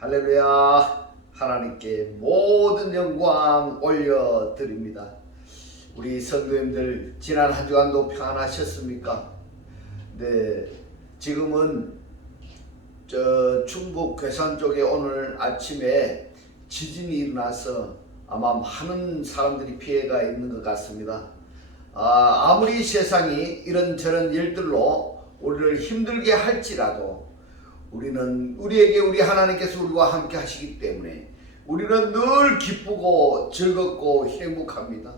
할렐루야. 하나님께 모든 영광 올려드립니다. 우리 성도님들 지난 한 주간도 평안하셨습니까? 네, 지금은 충북 괴산 쪽에 오늘 아침에 지진이 일어나서 아마 많은 사람들이 피해가 있는 것 같습니다. 아무리 세상이 이런저런 일들로 우리를 힘들게 할지라도 우리에게 우리 하나님께서 우리와 함께 하시기 때문에 우리는 늘 기쁘고 즐겁고 행복합니다.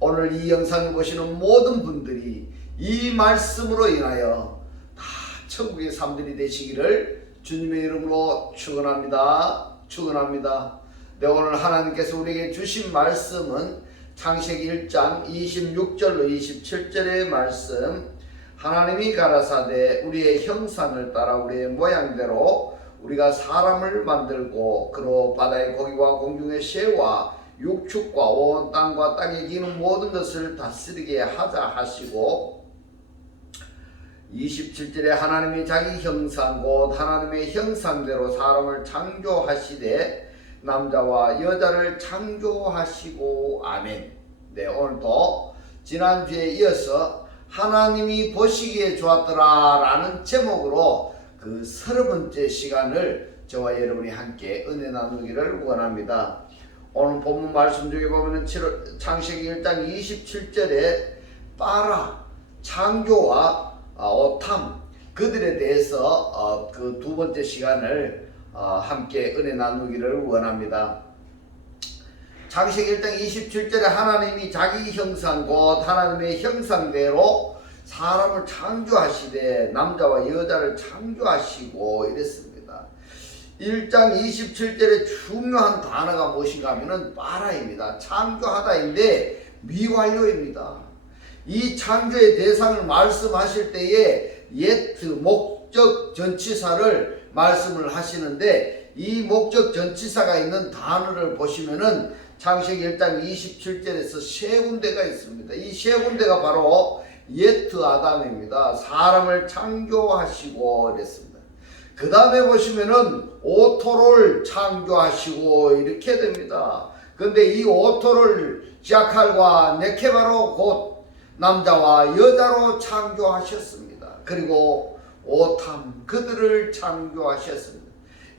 오늘 이 영상을 보시는 모든 분들이 이 말씀으로 인하여 다 천국의 삶들이 되시기를 주님의 이름으로 축원합니다. 축원합니다. 네, 오늘 하나님께서 우리에게 주신 말씀은 창세기 1장 26절로 27절의 말씀. 하나님이 가라사대 우리의 형상을 따라 우리의 모양대로 우리가 사람을 만들고 그로 바다의 고기와 공중의 새와 육축과 온 땅과 땅에 기는 모든 것을 다스리게 하자 하시고, 27절에 하나님이 자기 형상 곧 하나님의 형상대로 사람을 창조하시되 남자와 여자를 창조하시고. 아멘. 네, 오늘도 지난주에 이어서 하나님이 보시기에 좋았더라 라는 제목으로 그 30번째 시간을 저와 여러분이 함께 은혜 나누기를 원합니다. 오늘 본문 말씀 중에 보면 창세기 1장 27절에 빠라, 창조와 오탐, 그들에 대해서 그 두 번째 시간을 함께 은혜 나누기를 원합니다. 창세기 1장 27절에 하나님이 자기 형상 곧 하나님의 형상대로 사람을 창조하시되 남자와 여자를 창조하시고 이랬습니다. 1장 27절에 중요한 단어가 무엇인가 하면은 빠라입니다. 창조하다인데 미완료입니다. 이 창조의 대상을 말씀하실 때에 예트 목적 전치사를 말씀을 하시는데, 이 목적 전치사가 있는 단어를 보시면은 창세기 1장 27절에서 세 군데가 있습니다. 이 세 군데가 바로 예트 아담입니다. 사람을 창조하시고 이랬습니다. 그 다음에 보시면은 오토를 창조하시고 이렇게 됩니다. 근데 이 오토를 자칼과 네케바로 곧 남자와 여자로 창조하셨습니다. 그리고 오탐, 그들을 창조하셨습니다.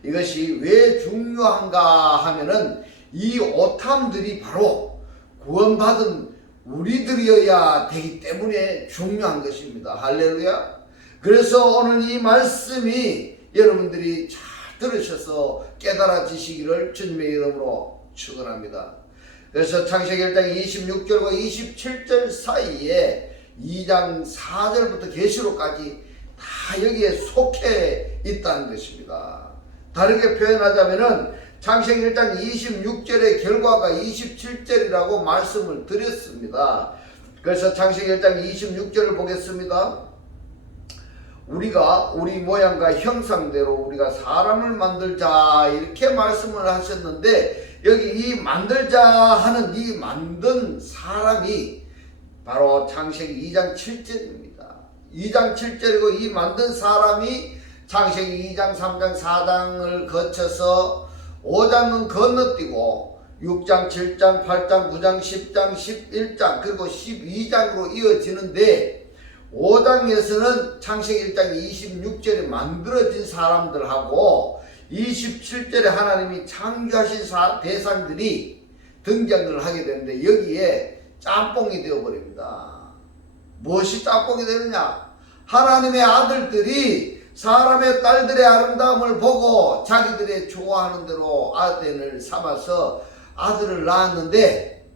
이것이 왜 중요한가 하면은 이 오탐들이 바로 구원받은 우리들이어야 되기 때문에 중요한 것입니다. 할렐루야. 그래서 오늘 이 말씀이 여러분들이 잘 들으셔서 깨달아지시기를 주님의 이름으로 축원합니다. 그래서 창세기 1장 26절과 27절 사이에 2장 4절부터 계시록까지 다 여기에 속해 있다는 것입니다. 다르게 표현하자면은 창세기 1장 26절의 결과가 27절이라고 말씀을 드렸습니다. 그래서 창세기 1장 26절을 보겠습니다. 우리가 우리 모양과 형상대로 우리가 사람을 만들자 이렇게 말씀을 하셨는데, 여기 이 만들자 하는 이 만든 사람이 바로 창세기 2장 7절입니다. 2장 7절이고 이 만든 사람이 창세기 2장 3장 4장을 거쳐서 5장은 건너뛰고 6장 7장 8장 9장 10장 11장 그리고 12장으로 이어지는데, 5장에서는 창세기 1장 26절에 만들어진 사람들하고 27절에 하나님이 창조하신 대상들이 등장을 하게 되는데, 여기에 짬뽕이 되어버립니다. 무엇이 짬뽕이 되느냐? 하나님의 아들들이 사람의 딸들의 아름다움을 보고 자기들의 좋아하는 대로 아들을 삼아서 아들을 낳았는데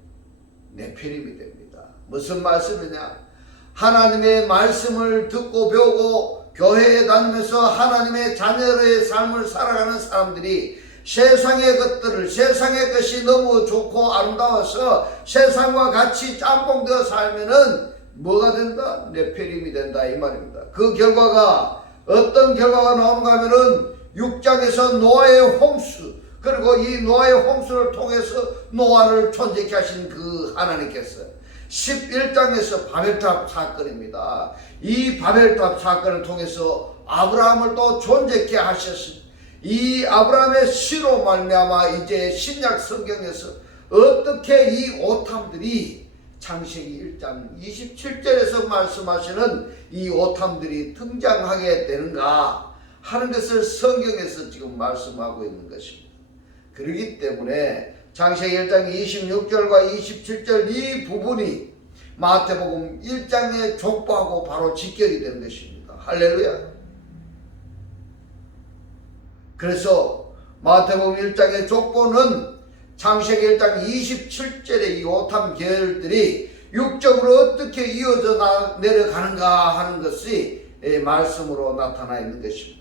네피림이 됩니다. 무슨 말씀이냐? 하나님의 말씀을 듣고 배우고 교회에 다니면서 하나님의 자녀의 삶을 살아가는 사람들이 세상의 것들을, 세상의 것이 너무 좋고 아름다워서 세상과 같이 짬뽕되어 살면은 뭐가 된다? 네피림이 된다 이 말입니다. 그 결과가 어떤 결과가 나오는가 하면은 6장에서 노아의 홍수, 그리고 이 노아의 홍수를 통해서 노아를 존재케 하신 그 하나님께서 11장에서 바벨탑 사건입니다. 이 바벨탑 사건을 통해서 아브라함을 또 존재케 하셨습니다. 이 아브라함의 씨로 말미암아 이제 신약 성경에서 어떻게 이 오탐들이 창세기 1장 27절에서 말씀하시는 이 오탐들이 등장하게 되는가 하는 것을 성경에서 지금 말씀하고 있는 것입니다. 그렇기 때문에 창세기 1장 26절과 27절 이 부분이 마태복음 1장의 족보하고 바로 직결이 되는 것입니다. 할렐루야. 그래서 마태복음 1장의 족보는 창세기 1장 27절의 이 오탐 계열들이 육적으로 어떻게 이어져 내려가는가 하는 것이 말씀으로 나타나 있는 것입니다.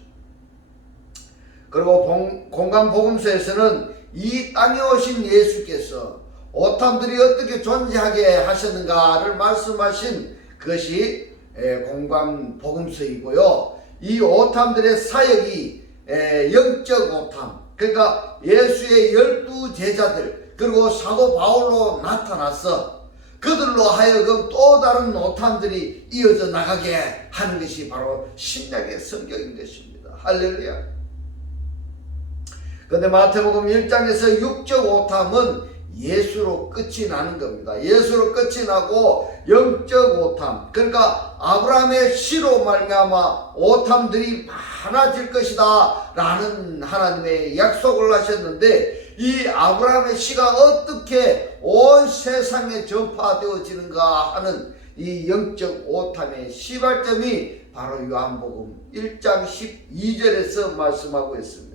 그리고 공간복음서에서는 이 땅에 오신 예수께서 오탐들이 어떻게 존재하게 하셨는가를 말씀하신 것이 공간복음서이고요. 이 오탐들의 사역이 영적 오탐, 그러니까 예수의 12 제자들 그리고 사도 바울로 나타나서 그들로 하여금 또 다른 오탐들이 이어져 나가게 하는 것이 바로 신약의 성경인 것입니다. 할렐루야. 그런데 마태복음 1장에서 육적 오탐은 예수로 끝이 나는 겁니다. 예수로 끝이 나고 영적 오탐, 그러니까 아브라함의 씨로 말미암아 오탐들이 많아질 것이다 라는 하나님의 약속을 하셨는데, 이 아브라함의 씨가 어떻게 온 세상에 전파되어지는가 하는 이 영적 오탐의 시발점이 바로 요한복음 1장 12절에서 말씀하고 있습니다.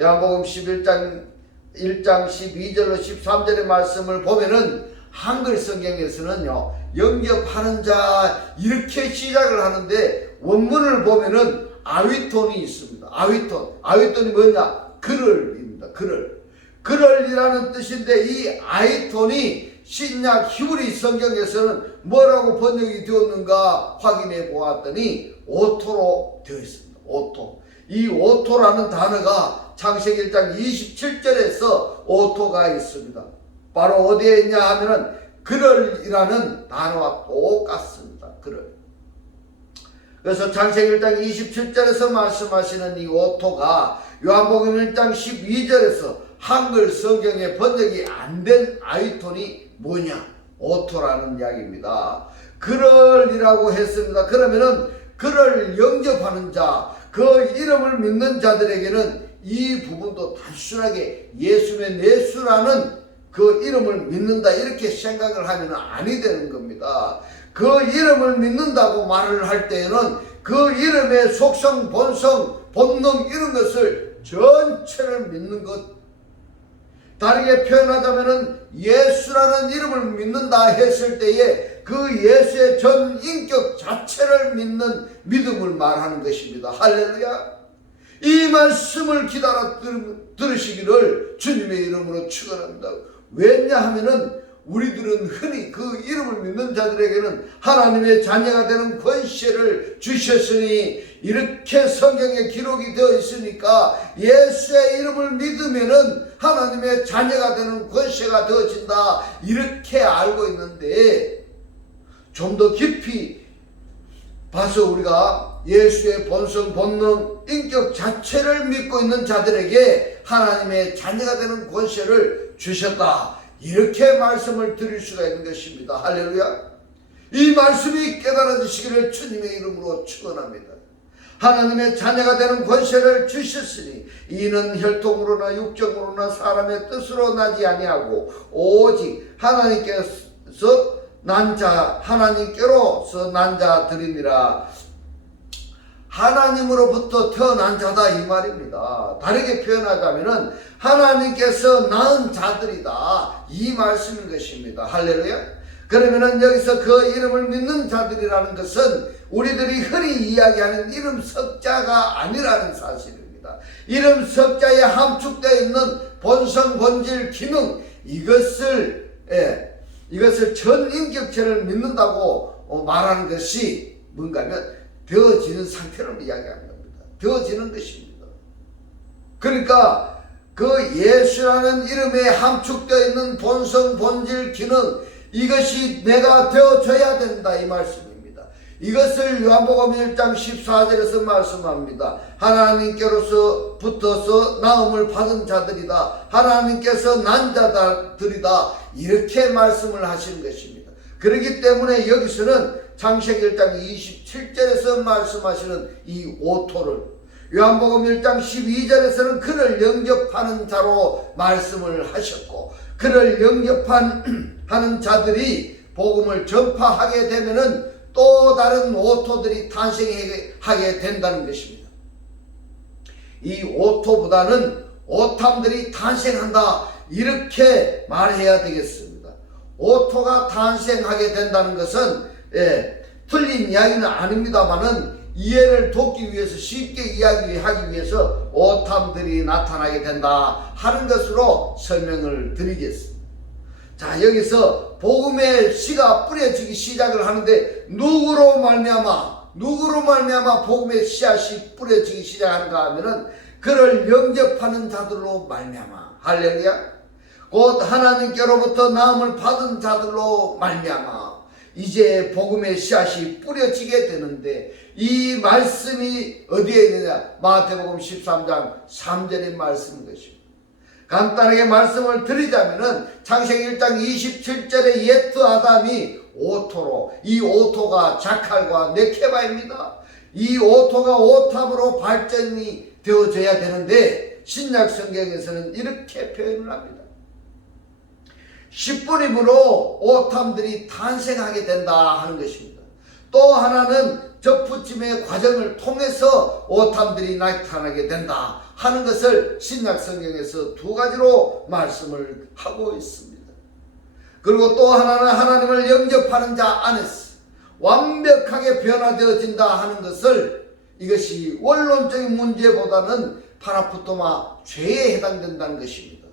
요한복음 11장 12절로 13절의 말씀을 보면은 한글 성경에서는요, 영접하는 자 이렇게 시작을 하는데 원문을 보면은 아위톤이 있습니다. 아위톤이 뭐냐? 그럴입니다. 그럴이라는 뜻인데 이 아위톤이 신약 히브리 성경에서는 뭐라고 번역이 되었는가 확인해 보았더니 오토로 되어 있습니다. 오토. 이 오토라는 단어가 창세기 1장 27절에서 오토가 있습니다. 바로 어디에 있냐 하면은 그럴이라는 단어와 똑같습니다. 그럴. 그래서 창세기 1장 27절에서 말씀하시는 이 오토가 요한복음 1장 12절에서 한글 성경에 번역이 안 된 아위톤이 뭐냐? 오토라는 이야기입니다. 그럴이라고 했습니다. 그러면은 그를 영접하는 자, 그 이름을 믿는 자들에게는 이 부분도 단순하게 예수의 예수라는 그 이름을 믿는다 이렇게 생각을 하면 아니 되는 겁니다. 그 이름을 믿는다고 말을 할 때에는 그 이름의 속성, 본성, 본능 이런 것을 전체를 믿는 것. 다르게 표현하자면 예수라는 이름을 믿는다 했을 때에 그 예수의 전 인격 자체를 믿는 믿음을 말하는 것입니다. 할렐루야. 이 말씀을 기다려 들으시기를 주님의 이름으로 축원합니다. 왜냐하면은 우리들은 흔히 그 이름을 믿는 자들에게는 하나님의 자녀가 되는 권세를 주셨으니, 이렇게 성경에 기록이 되어 있으니까 예수의 이름을 믿으면은 하나님의 자녀가 되는 권세가 되어진다 이렇게 알고 있는데, 좀 더 깊이 봐서 우리가 예수의 본성, 본능, 인격 자체를 믿고 있는 자들에게 하나님의 자녀가 되는 권세를 주셨다 이렇게 말씀을 드릴 수가 있는 것입니다. 할렐루야. 이 말씀이 깨달아지시기를 주님의 이름으로 축원합니다. 하나님의 자녀가 되는 권세를 주셨으니 이는 혈통으로나 육정으로나 사람의 뜻으로 나지 아니하고 오직 하나님께로서 난 자들이니라. 하나님으로부터 태어난 자다 이 말입니다. 다르게 표현하자면은 하나님께서 낳은 자들이다 이 말씀인 것입니다. 할렐루야. 그러면은 여기서 그 이름을 믿는 자들이라는 것은 우리들이 흔히 이야기하는 이름 석자가 아니라는 사실입니다. 이름 석자에 함축되어 있는 본성, 본질, 기능 이것을 전 인격체를 믿는다고 말하는 것이 뭔가 하면 되어지는 상태를 이야기하는 겁니다. 되어지는 것입니다. 그러니까 그 예수라는 이름에 함축되어 있는 본성, 본질, 기능 이것이 내가 되어져야 된다 이 말씀입니다. 이것을 요한복음 1장 14절에서 말씀합니다. 하나님께로서 붙어서 나음을 받은 자들이다. 하나님께서 난 자들이다. 이렇게 말씀을 하시는 것입니다. 그렇기 때문에 여기서는 창세기 1장 27절에서 말씀하시는 이 오토를, 요한복음 1장 12절에서는 그를 영접하는 자로 말씀을 하셨고, 그를 영접하는 자들이 복음을 전파하게 되면은 또 다른 오토들이 탄생하게 된다는 것입니다. 이 오토보다는 오탐들이 탄생한다, 이렇게 말해야 되겠습니다. 오토가 탄생하게 된다는 것은 틀린 이야기는 아닙니다만은 이해를 돕기 위해서, 쉽게 이야기하기 위해서 오탐들이 나타나게 된다 하는 것으로 설명을 드리겠습니다. 자, 여기서 복음의 씨가 뿌려지기 시작을 하는데 누구로 말미암아 복음의 씨앗이 뿌려지기 시작하는가 하면은 그를 영접하는 자들로 말미암아, 할렐루야, 곧 하나님께로부터 나음을 받은 자들로 말미암아 이제 복음의 씨앗이 뿌려지게 되는데, 이 말씀이 어디에 있느냐? 마태복음 13장 3절의 말씀인 것입니다. 간단하게 말씀을 드리자면은 창세기 1장 27절에 옛 아담이 오토로, 이 오토가 자칼과 네케바입니다. 이 오토가 오탑으로 발전이 되어져야 되는데 신약 성경에서는 이렇게 표현을 합니다. 씨뿌림으로 오탐들이 탄생하게 된다 하는 것입니다. 또 하나는 접붙임의 과정을 통해서 오탐들이 나타나게 된다 하는 것을 신약 성경에서 두 가지로 말씀을 하고 있습니다. 그리고 또 하나는 하나님을 영접하는 자 안에서 완벽하게 변화되어진다 하는 것을, 이것이 원론적인 문제보다는 파라푸토마 죄에 해당된다는 것입니다.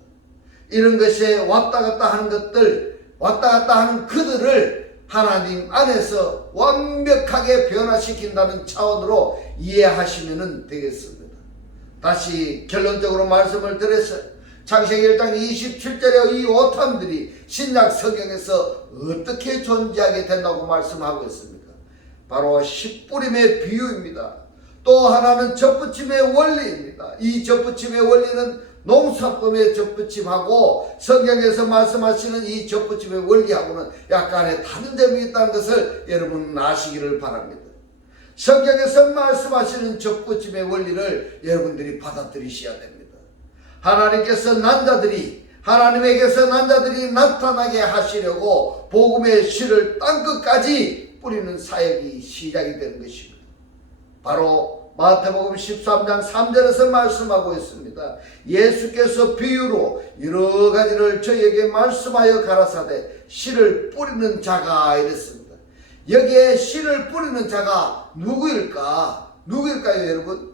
이런 것에 왔다 갔다 하는 것들, 왔다 갔다 하는 그들을 하나님 안에서 완벽하게 변화시킨다는 차원으로 이해하시면 되겠습니다. 다시 결론적으로 말씀을 드렸어요. 창세기 1장 27절에 이 오탐들이 신약 성경에서 어떻게 존재하게 된다고 말씀하고 있습니까? 바로 씨뿌림의 비유입니다. 또 하나는 접붙임의 원리입니다. 이 접붙임의 원리는 농사법의 접붙임하고 성경에서 말씀하시는 이 접붙임의 원리하고는 약간의 다른 점이 있다는 것을 여러분 아시기를 바랍니다. 성경에서 말씀하시는 접붙임의 원리를 여러분들이 받아들이셔야 됩니다. 하나님께서 하나님에게서 난 자들이 나타나게 하시려고 복음의 씨를 땅끝까지 뿌리는 사역이 시작이 되는 것입니다. 바로 마태복음 13장 3절에서 말씀하고 있습니다. 예수께서 비유로 여러 가지를 저에게 말씀하여 가라사대 씨를 뿌리는 자가 이랬습니다. 여기에 씨를 뿌리는 자가 누구일까요 여러분?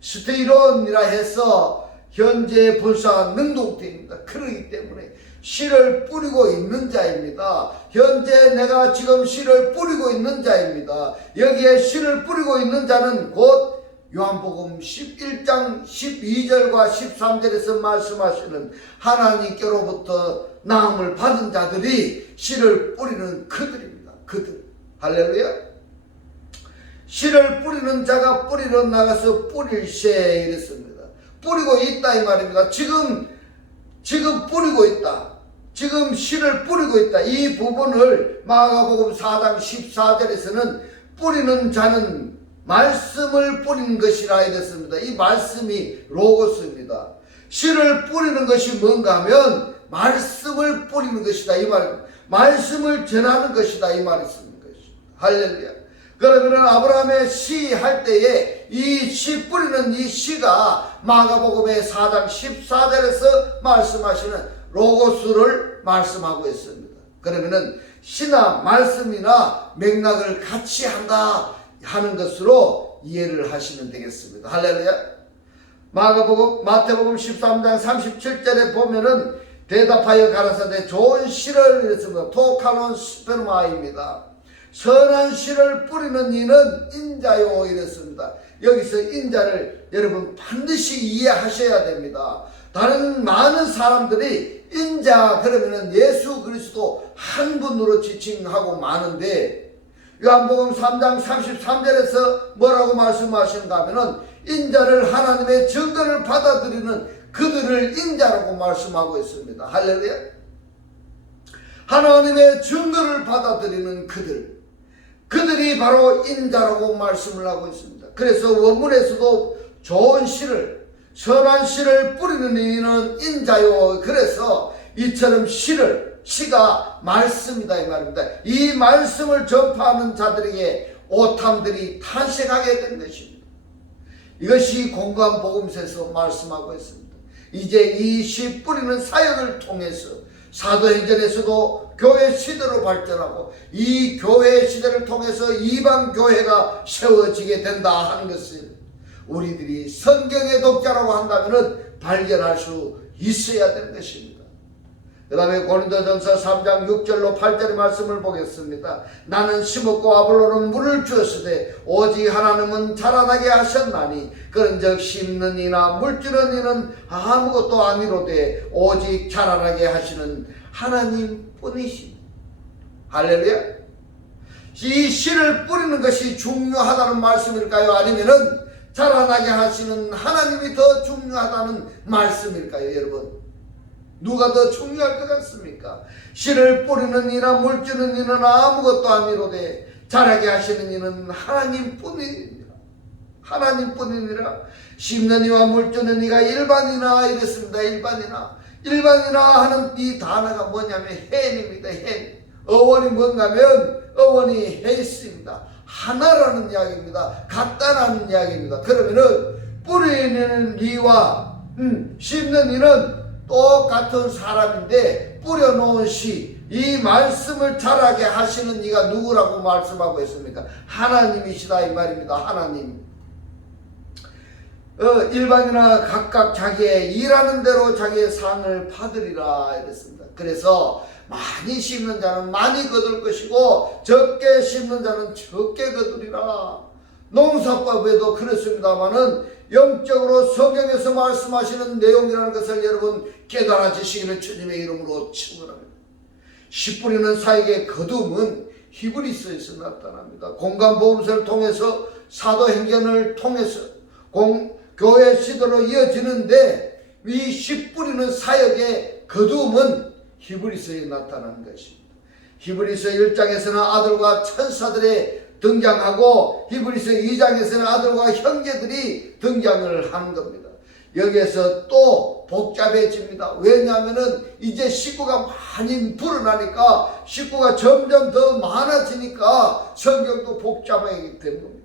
스테이론이라 해서 현재 불쌍한 능동태입니다. 그러기 때문에 씨를 뿌리고 있는 자입니다. 현재 내가 지금 씨를 뿌리고 있는 자입니다. 여기에 씨를 뿌리고 있는 자는 곧 요한복음 11장 12절과 13절에서 말씀하시는 하나님께로부터 나음을 받은 자들이 씨를 뿌리는 그들입니다. 그들. 할렐루야. 씨를 뿌리는 자가 뿌리러 나가서 뿌릴세 이랬습니다. 뿌리고 있다 이 말입니다. 지금 뿌리고 있다. 지금 씨를 뿌리고 있다. 이 부분을 마가복음 4장 14절에서는 뿌리는 자는 말씀을 뿌리는 것이라 이랬습니다. 이 말씀이 로고스입니다. 씨를 뿌리는 것이 뭔가 하면 말씀을 뿌리는 것이다 이 말입니다. 말씀을 전하는 것이다 이 말씀인 것입니다. 할렐루야. 그러면 아브라함의 씨 할 때에 이 씨 뿌리는 이 씨가 마가복음의 4장 14절에서 말씀하시는 로고스를 말씀하고 있습니다. 그러면은 씨나 말씀이나 맥락을 같이 한다 하는 것으로 이해를 하시면 되겠습니다. 할렐루야. 마태복음 13장 37절에 보면은 대답하여 가라사대 좋은 씨를 이랬습니다. 토카논 스페르마입니다. 선한 씨를 뿌리는 이는 인자요 이랬습니다. 여기서 인자를 여러분 반드시 이해하셔야 됩니다. 다른 많은 사람들이 인자 그러면은 예수 그리스도 한 분으로 지칭하고 많은데 요한복음 3장 33절에서 뭐라고 말씀하시는가 하면은 인자를 하나님의 증거를 받아들이는 그들을 인자라고 말씀하고 있습니다. 할렐루야. 하나님의 증거를 받아들이는 그들이 바로 인자라고 말씀을 하고 있습니다. 그래서 원문에서도 좋은 씨를, 선한 씨를 뿌리는 이는 인자요. 그래서 이처럼 씨가 말씀이다 이 말입니다. 이 말씀을 전파하는 자들에게 오탐들이 탄생하게 된 것입니다. 이것이 공간 복음서에서 말씀하고 있습니다. 이제 이 씨 뿌리는 사역을 통해서 사도행전에서도 교회 시대로 발전하고 이 교회 시대를 통해서 이방 교회가 세워지게 된다 하는 것을 우리들이 성경의 독자라고 한다면 발견할 수 있어야 되는 것입니다. 그 다음에 고린도전서 3장 6절로 8절의 말씀을 보겠습니다. 나는 심었고 아볼로는 물을 주었으되 오직 하나님은 자라나게 하셨나니 그런즉 심는 이나 물주는 이는 아무것도 아니로되 오직 자라나게 하시는 하나님 뿐이십니다. 할렐루야. 이 씨를 뿌리는 것이 중요하다는 말씀일까요? 아니면은 자라나게 하시는 하나님이 더 중요하다는 말씀일까요? 여러분, 누가 더 중요할 것 같습니까? 씨를 뿌리는 이나 물주는 이는 아무것도 아니로되 자라게 하시는 이는 하나님뿐이니라. 하나님뿐이니라. 심는 이와 물주는 이가 일반이나 이랬습니다. 일반이나 하는 이 단어가 뭐냐면 헨입니다. 헨. 어원이 뭔가면 어원이 헬스입니다. 하나라는 이야기입니다. 같다라는 이야기입니다. 그러면은 뿌리는 이와 심는 이는 똑같은 사람인데 뿌려놓은 씨, 이 말씀을 자라게 하시는 이가 누구라고 말씀하고 있습니까? 하나님이시다 이 말입니다. 하나님. 일반이나 각각 자기의 일하는 대로 자기의 상을 받으리라 이랬습니다. 그래서 많이 심는 자는 많이 거둘 것이고 적게 심는 자는 적게 거두리라. 농사법에도 그렇습니다마는 영적으로 성경에서 말씀하시는 내용이라는 것을 여러분 깨달아지시기를 주님의 이름으로 축원합니다. 씨 뿌리는 사역의 거둠은 히브리서에서 나타납니다. 공간복음서를 통해서 사도행전을 통해서 교회 시대로 이어지는데 이 씨 뿌리는 사역의 거둠은 히브리서에 나타난 것입니다. 히브리서 1장에서는 아들과 천사들의 등장하고 히브리서 2장에서는 아들과 형제들이 등장을 하는 겁니다. 여기에서 또 복잡해집니다. 왜냐하면 이제 식구가 많이 불어나니까 식구가 점점 더 많아지니까 성경도 복잡하게 된 겁니다.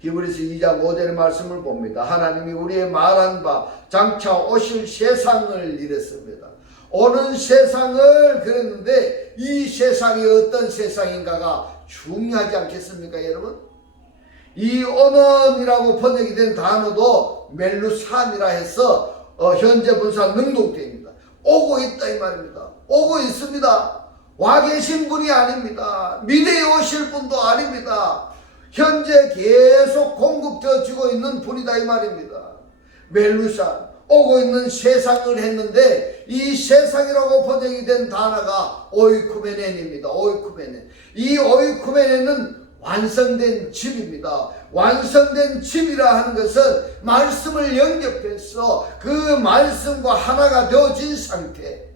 히브리서 2장 5절의 말씀을 봅니다. 하나님이 우리의 말한 바 장차 오실 세상을 이랬습니다. 오는 세상을 그랬는데 이 세상이 어떤 세상인가가 중요하지 않겠습니까 여러분? 이 오는이라고 번역이 된 단어도 멜루산이라 해서 현재 분사 능동태입니다. 오고 있다 이 말입니다. 오고 있습니다. 와 계신 분이 아닙니다. 미래에 오실 분도 아닙니다. 현재 계속 공급되어지고 있는 분이다 이 말입니다. 멜루산, 오고 있는 세상을 했는데 이 세상이라고 번역이 된 단어가 오이쿠메넨입니다. 오이쿠메넨. 이 오이쿠메넨은 완성된 집입니다. 완성된 집이라 하는 것은 말씀을 영접해서 그 말씀과 하나가 되어진 상태.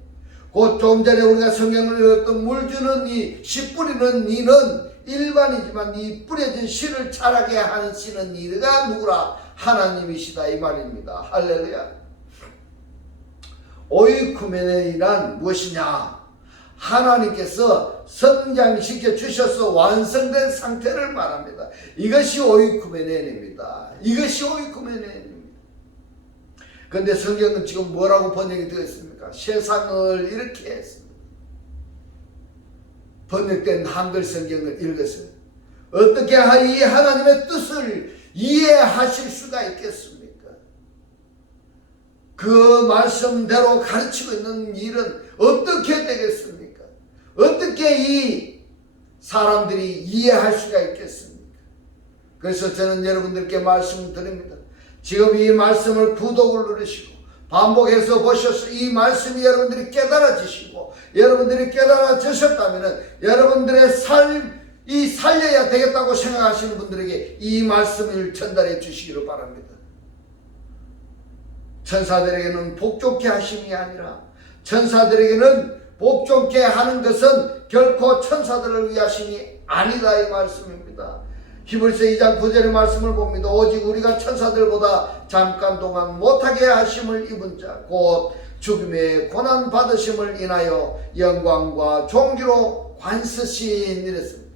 곧 좀 전에 우리가 성경을 읽었던 물 주는 이, 씨 뿌리는 이는 일반이지만 이 뿌려진 씨를 자라게 하는 씨는 이가 누구라? 하나님이시다 이 말입니다. 할렐루야. 오이쿠메넨이란 무엇이냐? 하나님께서 성장시켜 주셔서 완성된 상태를 말합니다. 이것이 오이쿠메넨입니다. 이것이 오이쿠메넨입니다. 그런데 성경은 지금 뭐라고 번역이 되어 있습니까? 세상을 이렇게 했습니다. 번역된 한글 성경을 읽었어요. 어떻게 이 하나님의 뜻을 이해하실 수가 있겠습니까? 그 말씀대로 가르치고 있는 일은 어떻게 되겠습니까? 어떻게 이 사람들이 이해할 수가 있겠습니까? 그래서 저는 여러분들께 말씀드립니다. 지금 이 말씀을 구독을 누르시고 반복해서 보셔서 이 말씀이 여러분들이 깨달아지시고 여러분들이 깨달아지셨다면 여러분들의 삶이 살려야 되겠다고 생각하시는 분들에게 이 말씀을 전달해 주시기를 바랍니다. 천사들에게는 복종케 하심이 아니라 천사들에게는 복종케 하는 것은 결코 천사들을 위하심이 아니다 이 말씀입니다. 히브리서 2장 9절의 말씀을 봅니다. 오직 우리가 천사들보다 잠깐 동안 못하게 하심을 입은 자 곧 죽음의 고난 받으심을 인하여 영광과 존귀로 관쓰신 이랬습니다.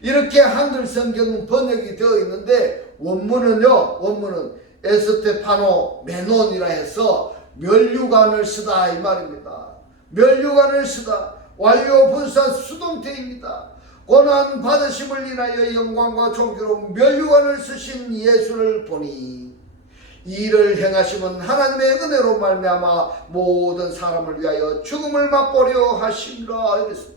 이렇게 한글 성경은 번역이 되어 있는데 원문은 에스테파노 메논이라 해서 면류관을 쓰다 이 말입니다. 면류관을 쓰다 완료 분사 수동태입니다. 고난 받으심을 인하여 영광과 존귀로 면류관을 쓰신 예수를 보니 이 일을 행하심은 하나님의 은혜로 말미암아 모든 사람을 위하여 죽음을 맛보려 하심이라 이랬습니다.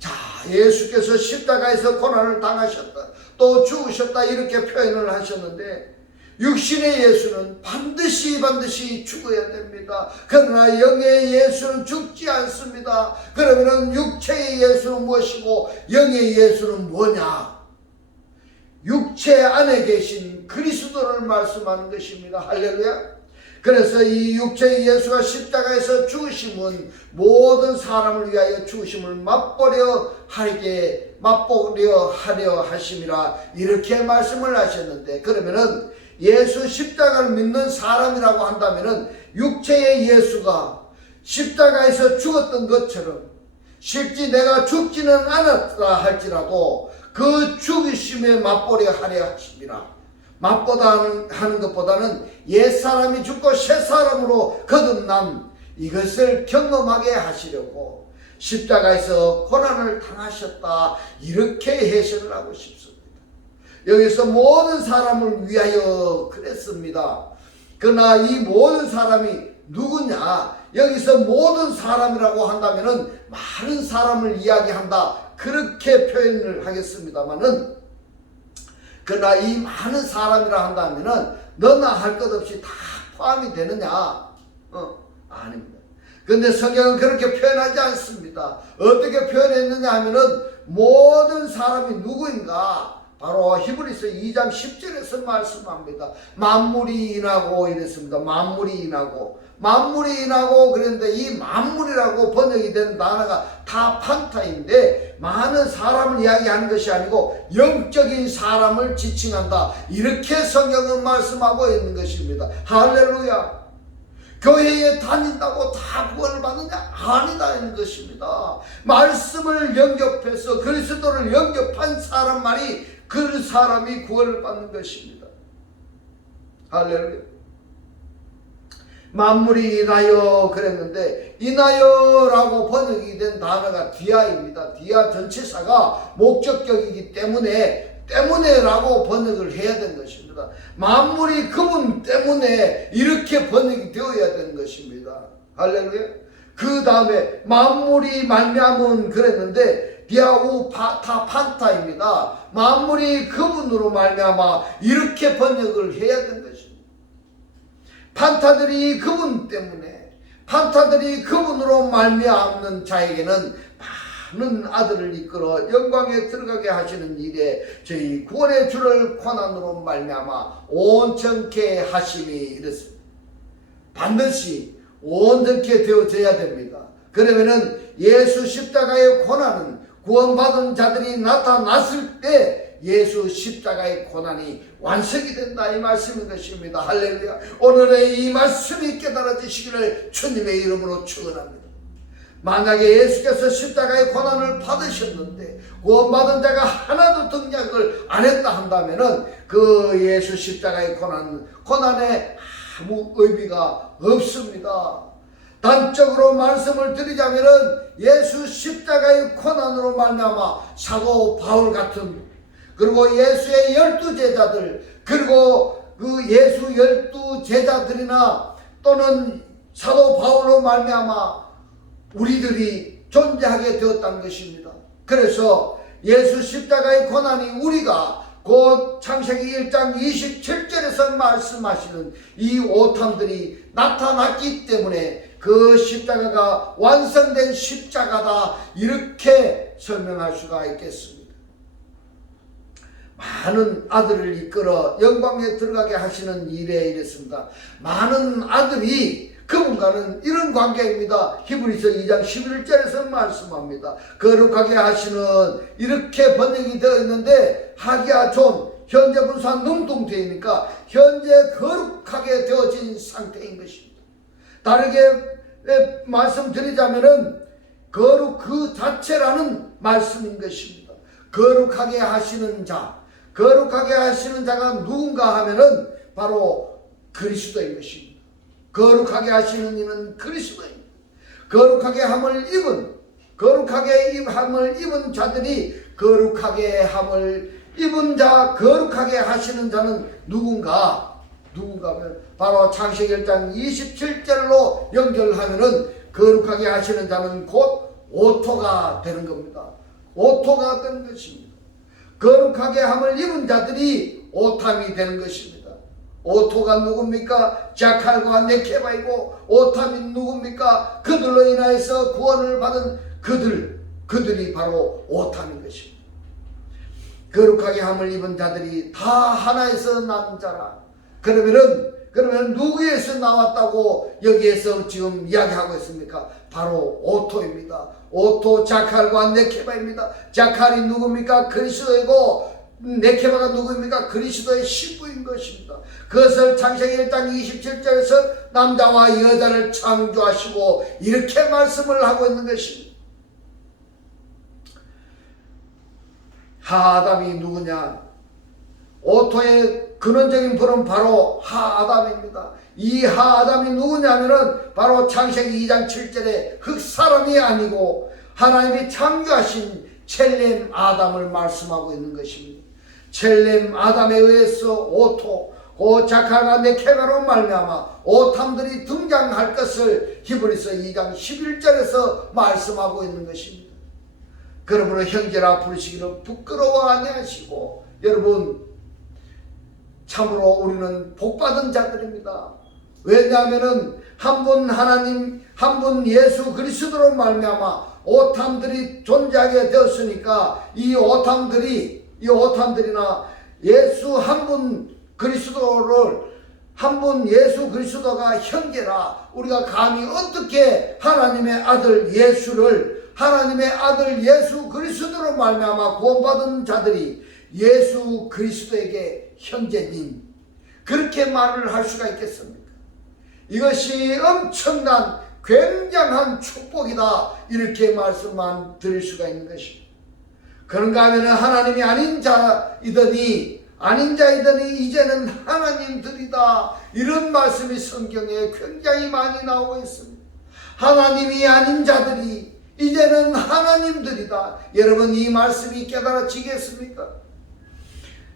자, 예수께서 십자가에서 고난을 당하셨다 또 죽으셨다 이렇게 표현을 하셨는데 육신의 예수는 반드시 죽어야 됩니다. 그러나 영의 예수는 죽지 않습니다. 그러면 육체의 예수는 무엇이고 영의 예수는 뭐냐? 육체 안에 계신 그리스도를 말씀하는 것입니다. 할렐루야. 그래서 이 육체의 예수가 십자가에서 죽으심은 모든 사람을 위하여 죽으심을 맛보려 하려 하심이라 이렇게 말씀을 하셨는데 그러면은 예수 십자가를 믿는 사람이라고 한다면은 육체의 예수가 십자가에서 죽었던 것처럼 실제 내가 죽지는 않았다 할지라도 그 죽으심에 맛보려 하려 하심이라. 맛보다 하는 것보다는 옛사람이 죽고 새사람으로 거듭남 이것을 경험하게 하시려고 십자가에서 고난을 당하셨다 이렇게 해석을 하고 싶습니다. 여기서 모든 사람을 위하여 그랬습니다. 그러나 이 모든 사람이 누구냐? 여기서 모든 사람이라고 한다면은 많은 사람을 이야기한다. 그렇게 표현을 하겠습니다만은 그러나 이 많은 사람이라 한다면은 너나 할 것 없이 다 포함이 되느냐? 아닙니다. 근데 성경은 그렇게 표현하지 않습니다. 어떻게 표현했느냐 하면은 모든 사람이 누구인가? 바로 히브리서 2장 10절에서 말씀합니다. 만물이 인하고 이랬습니다. 만물이 인하고 그랬는데 이 만물이라고 번역이 된 단어가 다 판타인데 많은 사람을 이야기하는 것이 아니고 영적인 사람을 지칭한다. 이렇게 성경은 말씀하고 있는 것입니다. 할렐루야. 교회에 다닌다고 다 구원을 받느냐? 아니다 이런 것입니다. 말씀을 영접해서 그리스도를 영접한 사람만이 그 사람이 구원을 받는 것입니다. 할렐루야. 만물이 인하여 그랬는데 인하여라고 번역이 된 단어가 디아입니다. 디아 전치사가 목적격이기 때문에라고 번역을 해야 되는 것입니다. 만물이 그분 때문에 이렇게 번역이 되어야 되는 것입니다. 할렐루야. 그 다음에 만물이 말미암은 그랬는데 디아우 파타 판타입니다. 만물이 그분으로 말미암아 이렇게 번역을 해야 되는 것입니다. 판타들이 그분 때문에 판타들이 그분으로 말미암는 자에게는 많은 아들을 이끌어 영광에 들어가게 하시는 일에 저희 구원의 주를 고난으로 말미암아 온전케 하심이 이랬습니다. 반드시 온전케 되어져야 됩니다. 그러면은 예수 십자가의 고난은 구원받은 자들이 나타났을 때 예수 십자가의 고난이 완성이 된다 이 말씀인 것입니다. 할렐루야. 오늘의 이 말씀이 깨달아지시기를 주님의 이름으로 축원합니다. 만약에 예수께서 십자가의 고난을 받으셨는데 구원받은 자가 하나도 등장을 안 했다 한다면은 그 예수 십자가의 고난에 아무 의미가 없습니다. 단적으로 말씀을 드리자면은 예수 십자가의 고난으로 말미암아 사도 바울 같은 그리고 예수의 12제자들 그리고 그 예수 12제자들이나 또는 사도 바울로 말미암아 우리들이 존재하게 되었다는 것입니다. 그래서 예수 십자가의 고난이 우리가 곧 창세기 1장 27절에서 말씀하시는 이 오탐들이 나타났기 때문에 그 십자가가 완성된 십자가다, 이렇게 설명할 수가 있겠습니다. 많은 아들을 이끌어 영광에 들어가게 하시는 일에 이랬습니다. 많은 아들이 그분과는 이런 관계입니다. 히브리서 2장 11절에서 말씀합니다. 거룩하게 하시는, 이렇게 번역이 되어 있는데 하기야 존, 현재 분사 능동태이니까 현재 거룩하게 되어진 상태인 것입니다. 다르게 말씀드리자면은 거룩 그 자체라는 말씀인 것입니다. 거룩하게 하시는 자, 거룩하게 하시는 자가 누군가 하면은 바로 그리스도인 것입니다. 거룩하게 하시는 이는 그리스도입니다. 거룩하게 함을 입은 자들이, 거룩하게 함을 입은 자, 거룩하게 하시는 자는 누군가 하면 바로 창세기 1장 27절로 연결하면은 거룩하게 하시는 자는 곧 오토가 되는 겁니다. 오토가 되는 것입니다. 거룩하게 함을 입은 자들이 오탐이 되는 것입니다. 오토가 누굽니까? 자칼과 네케바이고, 오탐이 누굽니까? 그들로 인하여서 구원을 받은 그들이 바로 오탐인 것입니다. 거룩하게 함을 입은 자들이 다 하나에서 난 자라. 그러면 누구에서 나왔다고 여기에서 지금 이야기하고 있습니까? 바로 오토입니다. 오토, 자칼과 네케바입니다. 자칼이 누굽니까? 그리스도이고, 네케바가 누구입니까? 그리스도의 신부인 것입니다. 그것을 창세기 1장 27절에서 남자와 여자를 창조하시고 이렇게 말씀을 하고 있는 것입니다. 하아담이 누구냐? 오토의 근원적인 분은 바로 하아담입니다. 이 하아담이 누구냐면은 바로 창세기 2장 7절에 흙사람이 아니고 하나님이 창조하신 첼렘 아담을 말씀하고 있는 것입니다. 첼렘 아담에 의해서 오토, 자칼과 네케바로 말미암아 오탐들이 등장할 것을 히브리서 2장 11절에서 말씀하고 있는 것입니다. 그러므로 형제라 부르시기를 부끄러워 아니하시고, 여러분 참으로 우리는 복받은 자들입니다. 왜냐하면은 한 분 하나님, 한 분 예수 그리스도로 말미암아 오탐들이 존재하게 되었으니까 이 오탐들이나 예수 한 분 예수 그리스도가 형제라. 우리가 감히 어떻게 하나님의 아들 예수 그리스도로 말미암아 구원받은 자들이 예수 그리스도에게 형제님, 그렇게 말을 할 수가 있겠습니까? 이것이 엄청난 굉장한 축복이다, 이렇게 말씀만 드릴 수가 있는 것입니다. 그런가 하면 하나님이 아닌 자이더니 이제는 하나님들이다, 이런 말씀이 성경에 굉장히 많이 나오고 있습니다. 하나님이 아닌 자들이 이제는 하나님들이다. 여러분 이 말씀이 깨달아지겠습니까?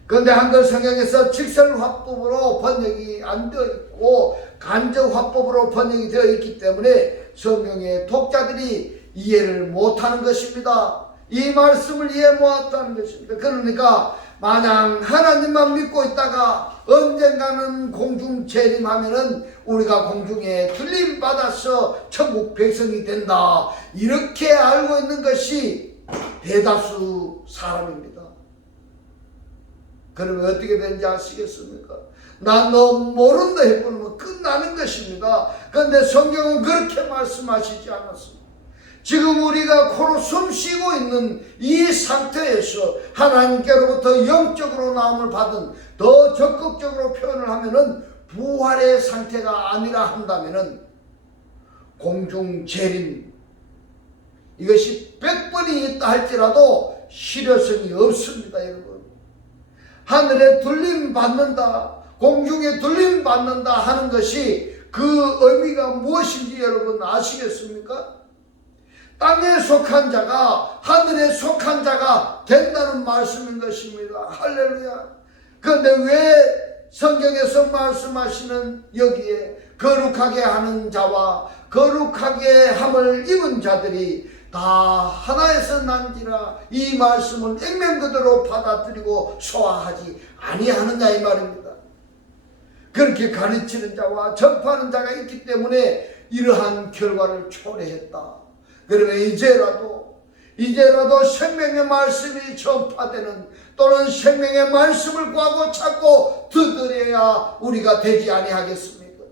그런데 한글 성경에서 직설화법으로 번역이 안 되어 있고 간접화법으로 번역이 되어 있기 때문에 성경의 독자들이 이해를 못하는 것입니다. 이 말씀을 이해 못하는 것입니다. 그러니까 마냥 하나님만 믿고 있다가 언젠가는 공중 재림하면은 우리가 공중에 들림 받아서 천국 백성이 된다, 이렇게 알고 있는 것이 대다수 사람입니다. 그러면 어떻게 되는지 아시겠습니까? 난 너 모른다 해보면 끝나는 것입니다. 그런데 성경은 그렇게 말씀하시지 않았습니다. 지금 우리가 코로 숨 쉬고 있는 이 상태에서 하나님께로부터 영적으로 나옴을 받은, 더 적극적으로 표현을 하면은 부활의 상태가 아니라 한다면은 공중 재림, 이것이 100번이 있다 할지라도 실효성이 없습니다. 여러분, 하늘에 들림 받는다, 공중에 들림 받는다 하는 것이 그 의미가 무엇인지 여러분 아시겠습니까? 땅에 속한 자가 하늘에 속한 자가 된다는 말씀인 것입니다. 할렐루야. 그런데 왜 성경에서 말씀하시는 여기에 거룩하게 하는 자와 거룩하게 함을 입은 자들이 다 하나에서 난지라 이 말씀을 액면 그대로 받아들이고 소화하지 아니하느냐 이 말입니다. 그렇게 가르치는 자와 전파하는 자가 있기 때문에 이러한 결과를 초래했다. 그러면 이제라도 생명의 말씀이 전파되는 또는 생명의 말씀을 구하고 찾고 두드려야 우리가 되지 아니하겠습니까?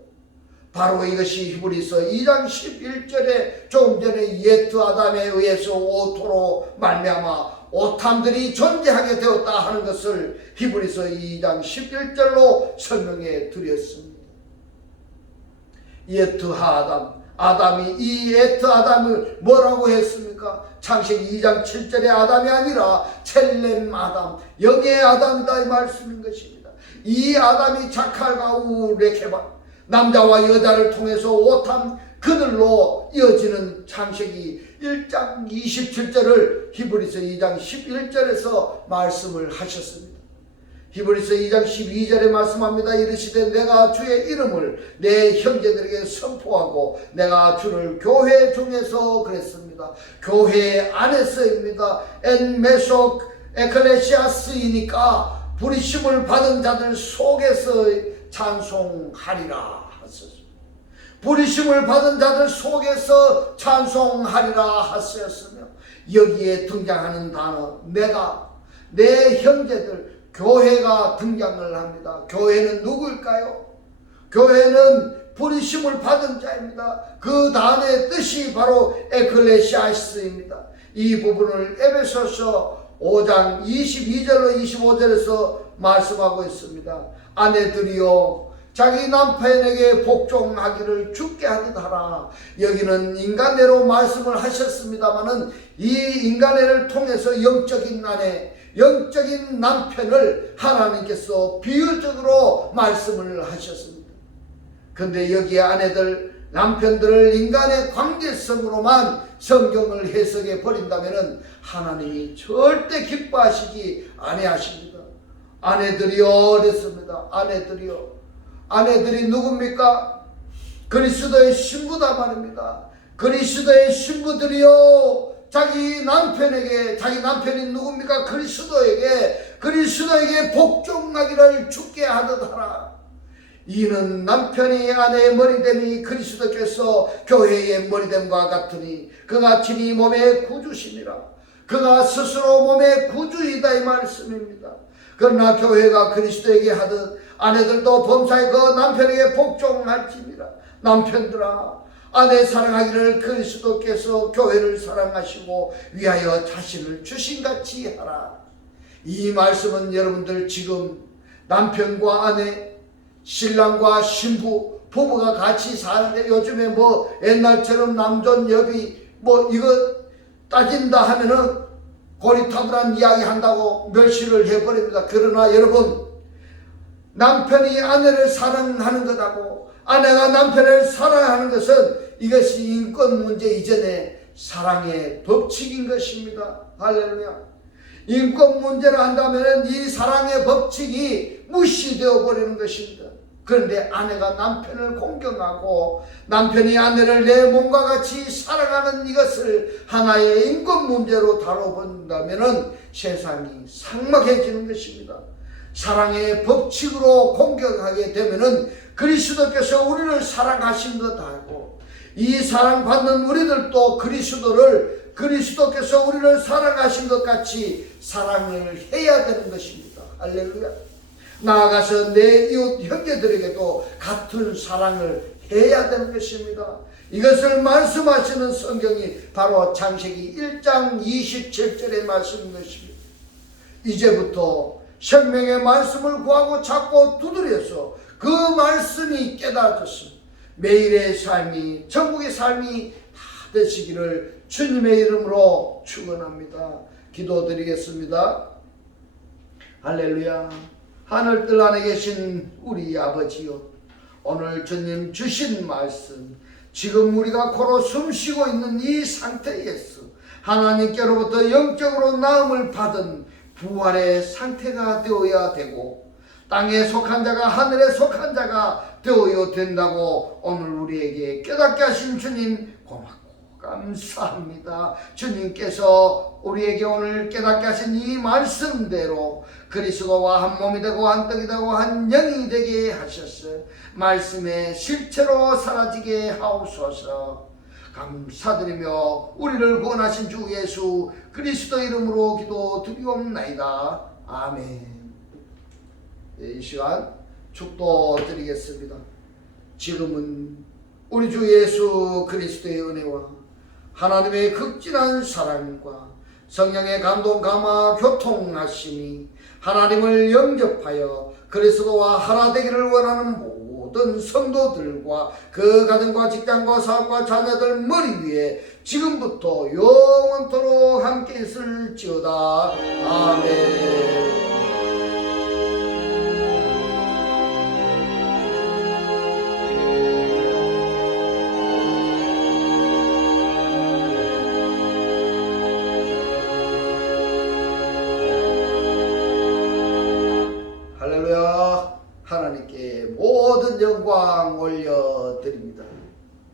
바로 이것이 히브리서 2장 11절에 조금 전에 옛 아담에 의해서 오토로 말미암아 오탐들이 존재하게 되었다 하는 것을 히브리서 2장 11절로 설명해 드렸습니다. 옛 아담이 이 옛 아담을 뭐라고 했습니까? 창세기 2장 7절의 아담이 아니라 첼렘 아담, 영의 아담이다 이 말씀인 것입니다. 이 아담이 자칼과 우레케바 남자와 여자를 통해서 오탐 그들로 이어지는 창세기 1장 27절을 히브리서 2장 11절에서 말씀을 하셨습니다. 히브리서 2장 12절에 말씀합니다. 이르시되 내가 주의 이름을 내 형제들에게 선포하고 내가 주를 교회 중에서 그랬습니다. 교회 안에서입니다. 엔메속 에클레시아스이니까 부르심을 받은 자들 속에서 찬송하리라 하셨습니다. 부르심을 받은 자들 속에서 찬송하리라 하셨으며 여기에 등장하는 단어 내가 내 형제들 교회가 등장을 합니다. 교회는 누구일까요? 교회는 부르심을 받은 자입니다. 그 단어의 뜻이 바로 에클레시아스입니다. 이 부분을 에베소서 5장 22절로 25절에서 말씀하고 있습니다. 아내들이여 자기 남편에게 복종하기를 주께 하듯 하라. 여기는 인간애로 말씀을 하셨습니다마는 이 인간애를 통해서 영적인 아내, 영적인 남편을 하나님께서 비유적으로 말씀을 하셨습니다. 그런데 여기에 아내들, 남편들을 인간의 관계성으로만 성경을 해석해 버린다면 하나님이 절대 기뻐하시지 아니하십니다. 아내들이여 그랬습니다. 아내들이 누굽니까? 그리스도의 신부다 말입니다. 그리스도의 신부들이여 자기 남편이 누굽니까? 그리스도에게 복종하기를 주께 하듯 하라. 이는 남편이 아내의 머리됨이 그리스도께서 교회의 머리됨과 같으니 그가 친히 몸의 구주심이라. 그가 스스로 몸의 구주이다 이 말씀입니다. 그러나 교회가 그리스도에게 하듯 아내들도 범사에 그 남편에게 복종할지니라. 남편들아 아내 사랑하기를 그리스도께서 교회를 사랑하시고 위하여 자신을 주신같이 하라. 이 말씀은 여러분들 지금 남편과 아내, 신랑과 신부, 부부가 같이 사는데 요즘에 옛날처럼 남존 여비 이거 따진다 하면은 고리타분한 이야기 한다고 멸시를 해버립니다. 그러나 여러분, 남편이 아내를 사랑하는 것하고 아내가 남편을 사랑하는 것은 이것이 인권 문제 이전에 사랑의 법칙인 것입니다. 할렐루야. 인권 문제를 한다면 이 사랑의 법칙이 무시되어 버리는 것입니다. 그런데 아내가 남편을 공경하고 남편이 아내를 내 몸과 같이 사랑하는 이것을 하나의 인권 문제로 다뤄본다면 세상이 삭막해지는 것입니다. 사랑의 법칙으로 공격하게 되면 그리스도께서 우리를 사랑하신 것 알고 이 사랑받는 우리들도 그리스도께서 우리를 사랑하신 것 같이 사랑을 해야 되는 것입니다. 할렐루야. 나아가서 내 이웃 형제들에게도 같은 사랑을 해야 되는 것입니다. 이것을 말씀하시는 성경이 바로 창세기 1장 27절의 말씀인 것입니다. 이제부터 생명의 말씀을 구하고 찾고 두드려서 그 말씀이 깨달아졌습니다. 매일의 삶이 천국의 삶이 다 되시기를 주님의 이름으로 축원합니다. 기도드리겠습니다. 할렐루야. 하늘들 안에 계신 우리 아버지요, 오늘 주님 주신 말씀, 지금 우리가 코로 숨쉬고 있는 이 상태에서 하나님께로부터 영적으로 나음을 받은 부활의 상태가 되어야 되고 땅에 속한 자가 하늘에 속한 자가 되어야 된다고 오늘 우리에게 깨닫게 하신 주님 고맙고 감사합니다. 주님께서 우리에게 오늘 깨닫게 하신 이 말씀대로 그리스도와 한 몸이 되고 한 떡이 되고 한 영이 되게 하셨어. 말씀의 실체로 사라지게 하옵소서. 감사드리며 우리를 구원하신 주 예수 그리스도 이름으로 기도드리옵나이다. 아멘. 이 시간 축도 드리겠습니다. 지금은 우리 주 예수 그리스도의 은혜와 하나님의 극진한 사랑과 성령의 감동 감화 교통하심이 하나님을 영접하여 그리스도와 하나 되기를 원하는 모든 성도들과 그 가정과 직장과 사업과 자녀들 머리 위에 지금부터 영원토록 함께 있을지어다. 아멘. 할렐루야. 하나님께 모든 영광 올려